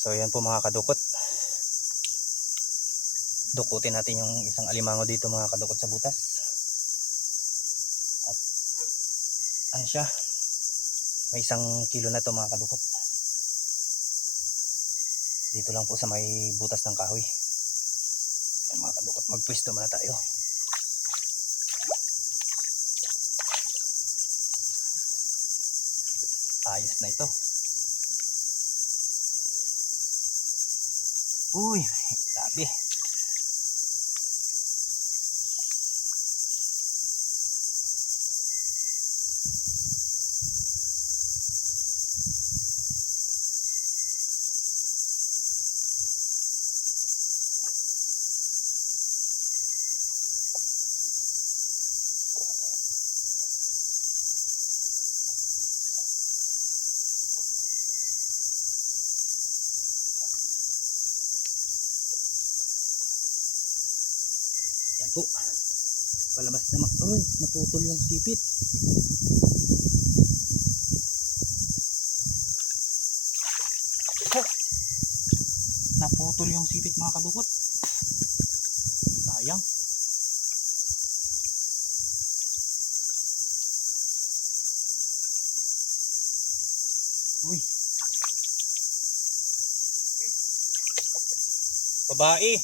So yan po mga kadukot. Dukutin natin yung isang alimango dito mga kadukot sa butas. At ano siya? May 1 kilo na to mga kadukot. Dito lang po sa may butas ng kahoy. Yan mga kadukot, magpwesto muna tayo. Ayos na ito. Uy, grabe. Yan po. Palabas na uy, naputol yung sipit. Oh, naputol yung sipit mga kadukot. Sayang. Uy. Babae.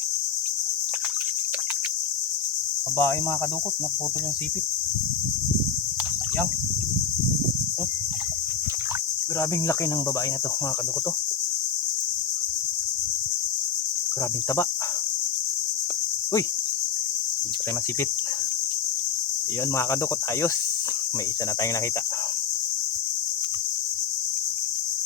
Babae mga kadukot, naputol yung sipit. Sayang. Oh. Grabing laki ng babae na to mga kadukot to. Grabing taba. Uy. Hindi pa tayo masipit. Ayun mga kadukot, ayos. May isa na tayong nakita.